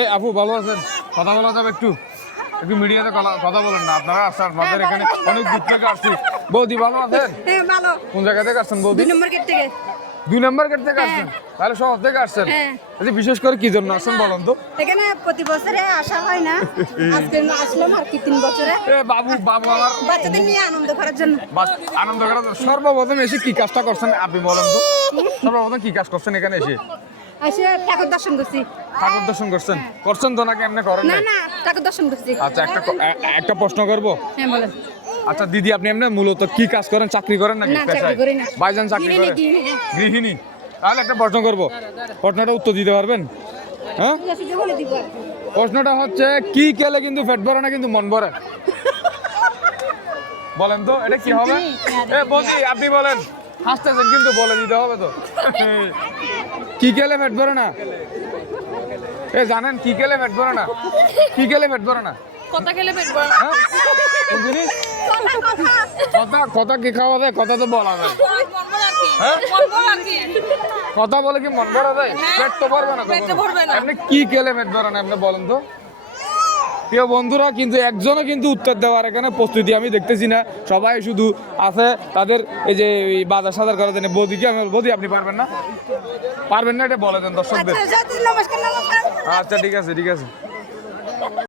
এ আপু ভালো আছেন? কথা বলা যাবে একটু? একটু মিডিয়াতে কথা বলেন না। আপনারা আসছেন আপনাদের এখানে অনেক দূর থেকে আসছি। বৌদি ভালো আছেন? হ্যাঁ কোন জায়গা থেকে আসছেন বৌদি? দুই নম্বর গেট থেকে। দুই নম্বর গেট থেকে আসছেন? তাহলে শহর থেকে আসছেন। হ্যাঁ। আচ্ছা, বিশেষ করে কি জন্য আসছেন বলেন তো? এখানে প্রতি বছরে আসা হয় না। আজকে আসলাম আর কি তিন বছরে। এ বাবু বাবু আমার বাচ্চাদের নিয়ে আনন্দ করার জন্য। আনন্দ করার জন্য। সর্বপ্রথম এসে কি কাজটা করছেন আপনি বলেন তো? সর্বপ্রথম কি কাজ করছেন এখানে এসে? ঠাকুর দর্শন করছি। ঠাকুর দর্শন করছেন? করছেন তো নাকি এমনি করেন না না ঠাকুর দর্শন করছি। আচ্ছা একটা একটা প্রশ্ন করব? হ্যাঁ বলেন। আচ্ছা দিদি আপনি এমনি মূলত কি কাজ করেন? চাকরি করেন নাকি না, চাকরি পেশায়? করি না। ভাইজান চাকরি করেন গৃহিণী, হ্যাঁ। তাহলে একটা প্রশ্ন করব। প্রশ্নটা উত্তর দিতে পারবেন? হ্যাঁ। প্রশ্নটা হচ্ছে কি খেলে কিন্তু পেট ভরে না কিন্তু মন ভরে? বলেন তো এটা কি হবে? এ বলছি আপনি বলেন। হাসতেছেন কিন্তু বলে দিতে হবে তো। কি খেলে পেট ভরে না? এ জানেন কি খেলে পেট ভরে না? কি খেলে পেট ভরে না? কথা খেলে পেট ভরে হ্যাঁ? কথা কথা কি খাওয়া যায়? কথা তো বলা যায়। হ্যাঁ? কথা বলে কি মন ভরা যায়? না পেট তো ভরবে না। আপনি কি খেলে পেট ভরে না আপনি বলেন তো। প্রিয় বন্ধুরা কিন্তু একজনও কিন্তু উত্তর দেওয়ার এখানে প্রস্তুতি আমি দেখতেছি না। সবাই শুধু আছে তাদের এই যে এই বাজার সাজার করার জন্য। বৌদি কি আমি বৌদি আপনি পারবেন না? পারবেন না এটা বলে দেন দর্শকদের। আচ্ছা, আচ্ছা ঠিক আছে ঠিক আছে।